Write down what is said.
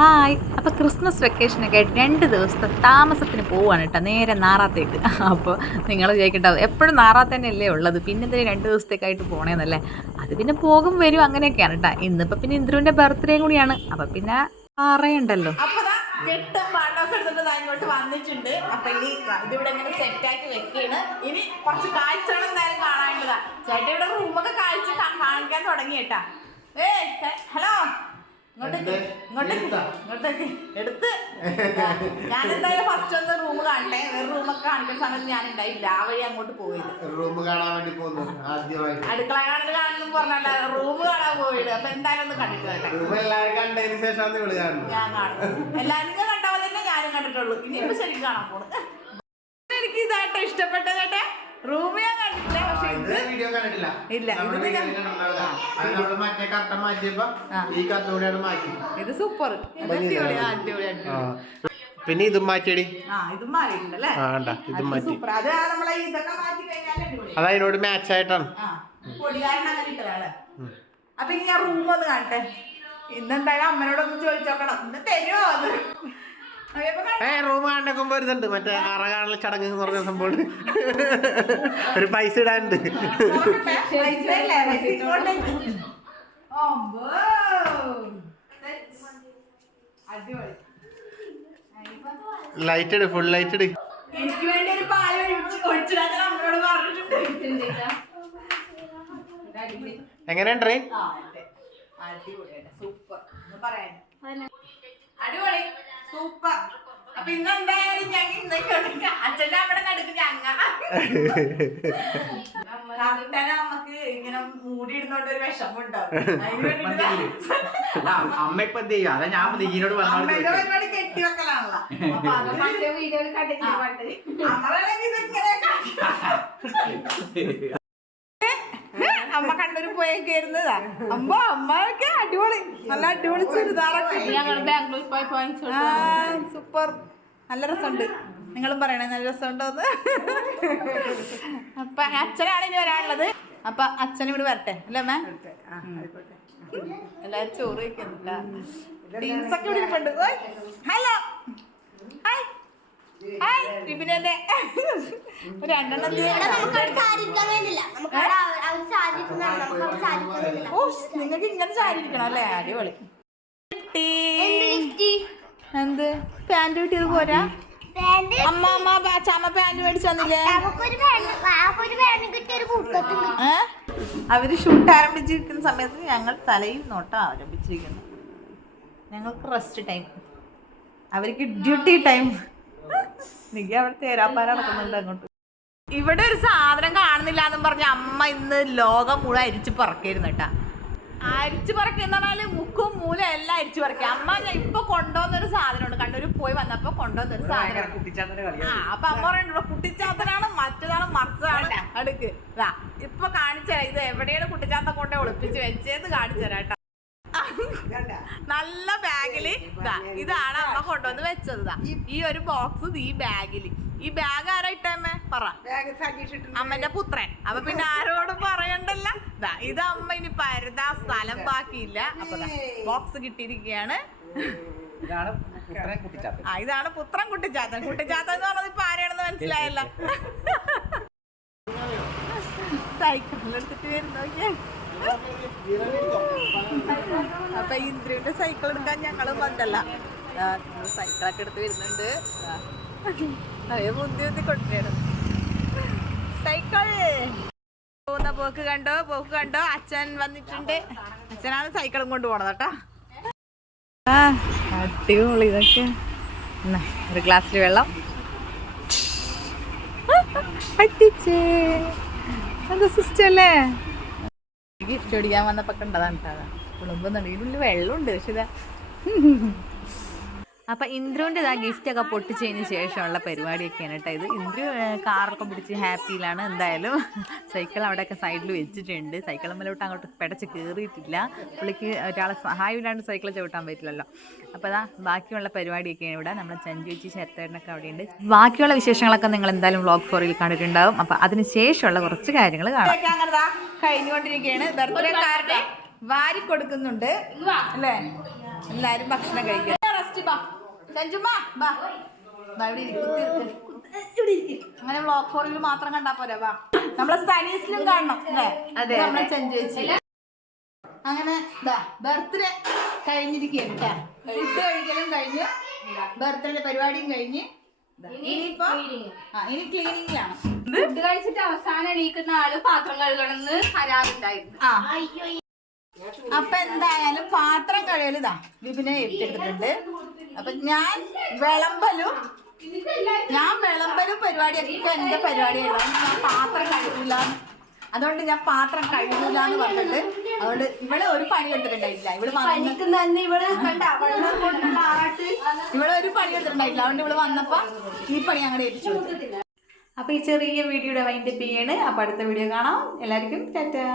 Hi. അപ്പോൾ Christmas വെക്കേഷനൊക്കെ ആയിട്ട് രണ്ട് ദിവസത്തെ താമസത്തിന് പോവാണ് കേട്ടോ നേരെ നാറാത്തേക്ക്. അപ്പോൾ നിങ്ങൾ ചോദിക്കേണ്ടത് എപ്പോഴും നാറാത്ത് ഉള്ളത്? പിന്നെ എന്തെങ്കിലും രണ്ട് ദിവസത്തേക്കായിട്ട് പോണേന്നല്ലേ? അത് പിന്നെ പോകും വരും അങ്ങനെയൊക്കെയാണ് കേട്ടോ ഇന്നിപ്പോൾ പിന്നെ ഇന്ദ്രുവിന്റെ ബർത്ത്ഡേയും കൂടിയാണ്. അപ്പോൾ പിന്നെ പറയണ്ടല്ലോ. പാട്ടൊക്കെ എടുത്തിട്ട് ഞാൻ ഇങ്ങോട്ട് വന്നിട്ടുണ്ട്. കുറച്ച് ഇവിടെ റൂമൊക്കെ കാഴ്ച കാണിക്കാൻ തുടങ്ങി ഏ ഹലോ? എടുത്ത്. ഞാൻ എന്തായാലും ഫസ്റ്റ് ഒന്ന് റൂം കാണട്ടെ. വേറെ റൂമൊക്കെ കാണിക്കുന്ന സമയത്ത് ഞാൻ ഉണ്ടായില്ല ആ വഴി അങ്ങോട്ട് പോയത് റൂം കാണാൻ വേണ്ടി പോകുന്നു ആദ്യമായിട്ട്. അടുക്കള കാണൽ കാണണം പറഞ്ഞല്ല റൂം കാണാൻ പോയത് അപ്പൊ എന്തായാലും ഒന്ന് കണ്ടിട്ട് വരട്ടെ റൂം എല്ലാവരും കണ്ടതിന് ശേഷം കാണുന്നു ഞാൻ കാണും. എല്ലാരും ഞാൻ കണ്ട പോലെ തന്നെ ഞാനും കണ്ടിട്ടുള്ളൂ. ഇനിയിപ്പോ ശരിക്കും കാണാൻ പോണു. എനിക്ക് ഇതായിട്ട് ഇഷ്ടപ്പെട്ട കേട്ടെ. റൂം ഞാൻ കണ്ടിട്ടില്ല. ഇത് വീഡിയോ കണ്ടിട്ടില്ല. ഇല്ല, നമ്മുടെ ഇത് ഞാൻ- വീഡിയോയിൽ കണ്ടിട്ടുണ്ടാവില്ല. അത് നമ്മൾ മറ്റേ കട്ട മാറ്റിയപ്പോ ആ. ഈ കട്ട കൂടെയാണ് മാറ്റി. ഇത് സൂപ്പർ പിന്നെ ഇതും മാറ്റിയടി. ആ ഇതും മാറ്റി. അത് അതിനോട് മാച്ച് ആയിട്ടാണ്. അപ്പൊ ഇനി ഞാൻ റൂം ഒന്ന് കാണട്ടെ. ഇന്നെന്തായാലും അമ്മനോടൊന്ന് ചോദിച്ചോക്കണം. ഇന്ന് തരുമോ അത്? ഏ റൂം കണ്ടേക്കുമ്പോ ഒരു ഇതുണ്ട് മറ്റേ അറകാണൽ ചടങ്ങ് എന്ന് പറഞ്ഞ സംഭവം ഒരു പൈസ ഇടാനുണ്ട്. ലൈറ്റ് ഇട് ഫുൾ ലൈറ്റ് ഇട്. എനിക്ക് വേണ്ടി ഒരു പാൽ ഒഴിച്ച് ഒഴിച്ചിടാൻ നമ്മളോട് പറഞ്ഞിട്ടുണ്ട്. എങ്ങനെയുണ്ടേ. അടിപൊളിയായിട്ട്. സൂപ്പർ. പറയാൻ. അടിപൊളി. സൂപ്പർ. അപ്പൊ ഇന്ന് എന്തായാലും ഞങ്ങൾ ഇന്നൊക്കെ അച്ഛന്റെ അമ്മയുടെ നടുക്ക് ഞങ്ങൾ അമ്മയ്ക്ക് ഇങ്ങനെ മൂടി ഇടുന്നോണ്ട് ഒരു വിഷമം ഉണ്ടാവും അതിന് വേണ്ടിട്ട് അമ്മ ഇപ്പൊ എന്ത് ചെയ്യും? അതാ ഞാൻ നീനോട് പരിപാടി കെട്ടി വെക്കലാണല്ലോ. അപ്പൊ അത് നമ്മളാണെങ്കിൽ ഇതിങ്ങനെ അമ്മ ഇരുന്നതാ അമ്മ അമ്മയൊക്കെ അടിപൊളി. നല്ല അടിപൊളി ചുരിദാറൊക്കെ ആ സൂപ്പർ. നല്ല രസമുണ്ട്. നിങ്ങളും പറയണേ നല്ല രസമുണ്ടോന്ന് അപ്പൊ അച്ഛനാണ് ഇനി വരാനുള്ളത്. അപ്പൊ അച്ഛൻ ഇവിടെ വരട്ടെ. അല്ലേ അമ്മ? എല്ലാരും ചോറ് ഒക്കെ ഇവിടെ ഇരിപ്പുണ്ട്. ഹലോ. ഹായ്. ഹായ് വിപിനെ രണ്ടെണ്ണം നിങ്ങൾക്ക് ഇങ്ങനെ ചാരി ഇരിക്കണം അല്ലേ? അടിപൊളി. എന്ത് പാന്റ് കിട്ടിയത് പോരാ? അമ്മ അമ്മ ചമ്മ ചാമ പാന്റ് മേടിച്ചു തന്നില്ലേ ഒരു? അവർ ഷൂട്ട് ആരംഭിച്ചിരിക്കുന്ന സമയത്ത് ഞങ്ങൾ തലയിൽ നോട്ടം ആരംഭിച്ചിരിക്കുന്നു. ഞങ്ങൾക്ക് റെസ്റ്റ് ടൈം അവർക്ക് ഡ്യൂട്ടി ടൈം എനിക്ക് അവിടെ തേരാപ്പാര നടക്കുന്നുണ്ട് അങ്ങോട്ട്. ഇവിടെ ഒരു സാധനം കാണുന്നില്ല എന്നും പറഞ്ഞ അമ്മ ഇന്ന് ലോകം മുഴുവൻ അരിച്ചു പറക്കായിരുന്നു കേട്ടാ. അരിച്ചു പറക്കുന്ന പറഞ്ഞാൽ മുക്കും മൂലം എല്ലാം അരിച്ചു പറക്കുക അമ്മ ഞാൻ ഇപ്പൊ കൊണ്ടുവന്നൊരു സാധനമുണ്ട്. കണ്ടൊരു പോയി വന്നപ്പോ കൊണ്ടുവന്നൊരു സാധനം ആ അപ്പൊ അമ്മ പറയുന്നുണ്ടോ കുട്ടിച്ചാത്തനാണ് മറ്റേതാണ് മറിച്ചതാണ് അടുക്ക്. ഇതാ ഇപ്പൊ കാണിച്ചുതരാം ഇത് എവിടെയാണ് കുട്ടിച്ചാത്ത കൊണ്ട് ഒളിപ്പിച്ച് വെച്ചേന്ന് കാണിച്ചു തരാം കേട്ടോ. നല്ല ബാഗിൽ ഇതാ ഇതാണ് അമ്മ കൊണ്ടുവന്ന് വെച്ചത് ഈ ഒരു ബോക്സ് ഈ ബാഗിൽ. ഈ ബാഗ് ആരാ ഇട്ടമ്മേ പറ. അമ്മന്റെ പുത്രൻ. അപ്പൊ പിന്നെ ആരോടും പറയണ്ടല്ല. ഇതാ ഇത് അമ്മ ഇനി പരതാ സ്ഥലം ബാക്കിയില്ല അപ്പൊ ബോക്സ് കിട്ടിയിരിക്കുകയാണ് ഇതാണ് പുത്രൻ കുട്ടിച്ചാത്തൻ. ആ ഇതാണ് പുത്രൻ കുട്ടിച്ചാത്തൻ. കുട്ടിച്ചാത്തൻ എന്ന് പറഞ്ഞത് ഇപ്പൊ ആരെയാണെന്ന് മനസ്സിലായല്ലോ. സൈക്കിളിലെടുത്തിട്ട് വരുന്നോക്കെ അപ്പൊ ഇന്ദ്രിയുടെ സൈക്കിൾ എടുക്കാൻ ഞങ്ങളും വന്നല്ല സൈക്കിളൊക്കെ എടുത്ത് വരുന്നുണ്ട്. അവയെ മുന്തി മുന്തി കൊണ്ടുവരണം സൈക്കിൾ പോകുന്ന പോക്ക് കണ്ടോ? പോക്ക് കണ്ടോ? അച്ഛൻ വന്നിട്ടുണ്ട്. അച്ഛനാണ് സൈക്കിളും കൊണ്ട് പോണത് കേട്ടോ. ആ അടിപൊളി ഇതൊക്കെ. ഒരു ഗ്ലാസ്സിൽ വെള്ളം. അടിച്ചേ. എന്താ സിസ്റ്റർ അല്ലേ? ഗിഫ്റ്റ് ഓടിക്കാൻ വന്നപ്പോ കണ്ടതാണ് കേട്ടോ. കുളുമ്പുന്നുണ്ട്. വെള്ളമുണ്ട് പക്ഷെ ഇതാ. അപ്പൊ ഇന്ദ്രുവിന്റെ ഇതാ ഗിഫ്റ്റ് ഒക്കെ പൊട്ടിച്ചതിന് ശേഷമുള്ള പരിപാടിയൊക്കെയാണ് കേട്ടോ ഇത്. ഇന്ദ്രു കാറൊക്കെ പിടിച്ച് ഹാപ്പിയിലാണ് എന്തായാലും. സൈക്കിൾ അവിടെയൊക്കെ സൈഡിൽ വെച്ചിട്ടുണ്ട്. സൈക്കിൾ മേലോട്ട് അങ്ങോട്ട് പിടച്ച് കയറിയിട്ടില്ല പുള്ളിക്ക് ഒരാളെ സഹായമില്ലാണ്ട് സൈക്കിൾ ചവിട്ടാൻ പറ്റില്ലല്ലോ. അപ്പോൾ അതാ ബാക്കിയുള്ള പരിപാടിയൊക്കെയാണ് ഇവിടെ. നമ്മൾ ചഞ്ചു വെച്ച് ശരത്തേടനൊക്കെ അവിടെയുണ്ട്. ബാക്കിയുള്ള വിശേഷങ്ങളൊക്കെ നിങ്ങൾ എന്തായാലും വ്ളോഗ് ഫോറിൽ കണ്ടിട്ടുണ്ടാവും. അപ്പോൾ അതിന് ശേഷമുള്ള കുറച്ച് കാര്യങ്ങൾ കാണാം. കഴിഞ്ഞുകൊണ്ടിരിക്കുകയാണ്. ബർത്ത്ഡേ കാർഡ് വാരി കൊടുക്കുന്നുണ്ട്. അല്ലേ? എല്ലാരും ഭക്ഷണം കഴിക്കുക റെസ്റ്റ് ബാ. അങ്ങനെ ബ്ലോക്ക് ഫോറിൽ മാത്രം കണ്ടാ പോരാ വാ. നമ്മളെ സനീസിലും കാണണം അല്ലേ? അതെ, നമ്മളെ ചെഞ്ചു ചേച്ചി. അങ്ങനെ ബർത്ത്ഡേ കഴിഞ്ഞിരിക്കുകയാണ് കേട്ടാ കഴിക്കലും കഴിഞ്ഞു ബർത്ത്ഡേ പരിപാടിയും കഴിഞ്ഞ് ഇനിയിപ്പോ ആ ഇനി ക്ലീനിങ്ങിലാണ് ഫുഡ് കഴിച്ചിട്ട് അവസാനം എണീക്കുന്ന ആൾ പാത്രം കഴുകണമെന്ന് ഹരാറുണ്ടായിരുന്നു അപ്പൊ എന്തായാലും പാത്രം കഴുകലുതാ വിപിനെ ഏറ്റെടുത്തിട്ടുണ്ട് അപ്പൊ ഞാൻ വിളമ്പലും ഞാൻ വിളമ്പലും പരിപാടിയൊക്കെ എന്റെ പരിപാടിയാണ് ഞാൻ പാത്രം കഴുകൂല. അതുകൊണ്ട് ഞാൻ പാത്രം കഴിയൂല എന്ന് പറഞ്ഞിട്ട് അതുകൊണ്ട് ഇവിടെ ഒരു പണി എടുത്തിട്ടുണ്ടായില്ല ഇവിടെ ഇവിടെ ഒരു പണി എടുത്തിട്ടുണ്ടായില്ല അതുകൊണ്ട് ഇവിടെ വന്നപ്പോ ഈ പണി അങ്ങനെ ഏൽപ്പിച്ചു അപ്പൊ ഈ ചെറിയ വീഡിയോയുടെ വൈൻഡപ്പ് ചെയ്യാണ്. അപ്പൊ അടുത്ത വീഡിയോ കാണാം. എല്ലാവർക്കും ടാറ്റാ.